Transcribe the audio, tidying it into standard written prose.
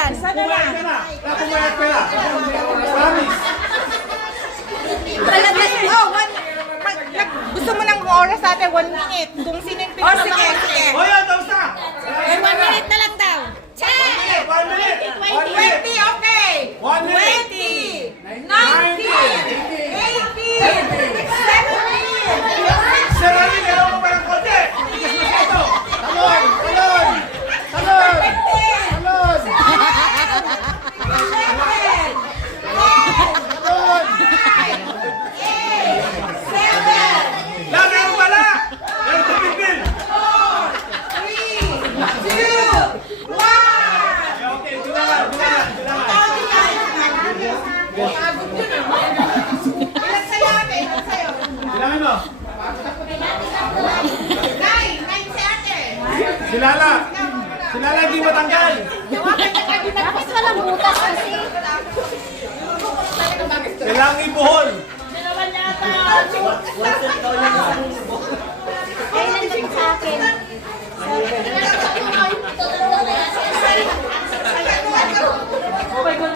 lang. Pumayag ka na. Pumayag ka na. Promise. Talagang, gusto mo ng oras ate, 1 minute. Kung sino yung pinaka-maarte. O yan, tapos na. 1 minute na lang daw. Check! 1 minute. 20, okay. 1 minute. 20, 19, 18, 17. Sarali, meron mo pa ng konti. Tigas mo siya ito. Talon! Talon! Talon! Talon! Talon! Lagi mo pala! Meron sa pinpil! Okay, dulangan, dulangan, dulangan. Ilan sa'yo ate? Ilan sa'yo? Dulangan mo. 9 si ate. Silala! Silala hindi matanggal! Tapos walang butas kasi. Kailangang ibuhol! Kailan din sa akin? Oh my God.